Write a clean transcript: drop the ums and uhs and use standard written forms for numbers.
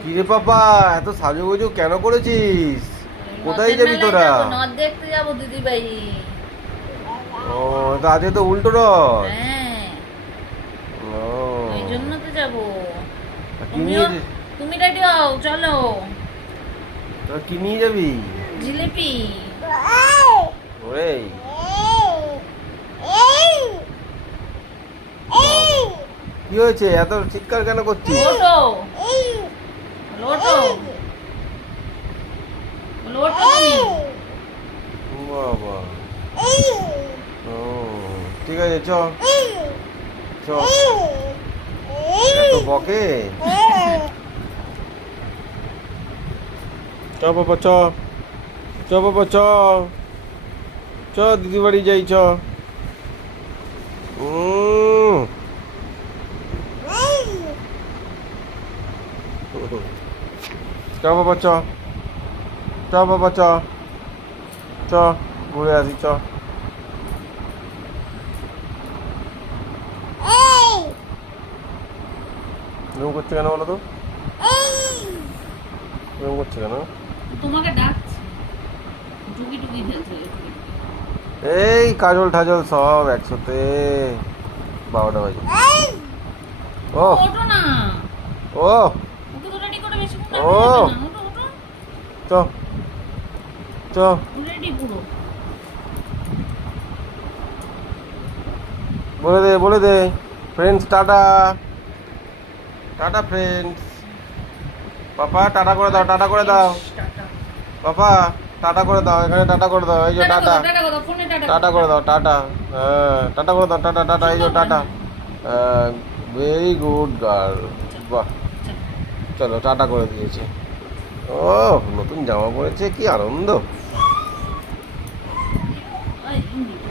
কি রে পাপা, এত সাজুগুজু কেন করেছিস? কোথায় যাবি তোরা? নদ দেখতে যাবো দিদি ভাই। ও, তা আজকে তো উল্টো রথ। হ্যাঁ, ও, এই জন্য তো যাবো। তা কি তুমিও, নিয়ে তুমি রেডি হও, চলো। তোরা কি নিয়ে যাবি? জিলিপি। ওরে, কি হয়েছে, এত চিৎকার কেন করছিস? লোটো, লোটো, লোটো তুমি। বাবা, ও, ঠিক আছে, চ চ, এত বকে। চ বাবা, চ চ বাবা, চ চ, দিদি বাড়ি যাই, চ। চ বাবা, চ চ বাবা, চ চ, ঘুরে আসি, চ। এরকম করছে কেন বলো তো? এরকম করছে কেন? তোমাকে ডাকছে, টুকি টুকি খেলছে। এই কাজল ঠাজল সব একসাথে, 12টা বাজে। ও ওঠো না, ও ওকে তো রেডি করে বেশিক্ষণ ও, রাখা যাবে না। ওঠো, ওঠো, চ চ, রেডি পুরো। বলে দে ফ্রেন্ডস, টাটা টাটা ফ্রেন্ডস। পাপা টাটা করে দাও, টাটা করে দাও টাটা। পাপা, টাটা করে দাও, এখানে টাটা করে দাও, এই যে টাটা, টাটা কথা ফোনে টাটা টাটা করে দাও, টাটা, হ্যাঁ টাটা করে দাও, টাটা টাটা, এই যে টাটা, ভেরি গুড গার্ল, বাহ, চলো টাটা করে দিয়েছে। ও, নতুন জামা পরেছে, কি আনন্দ।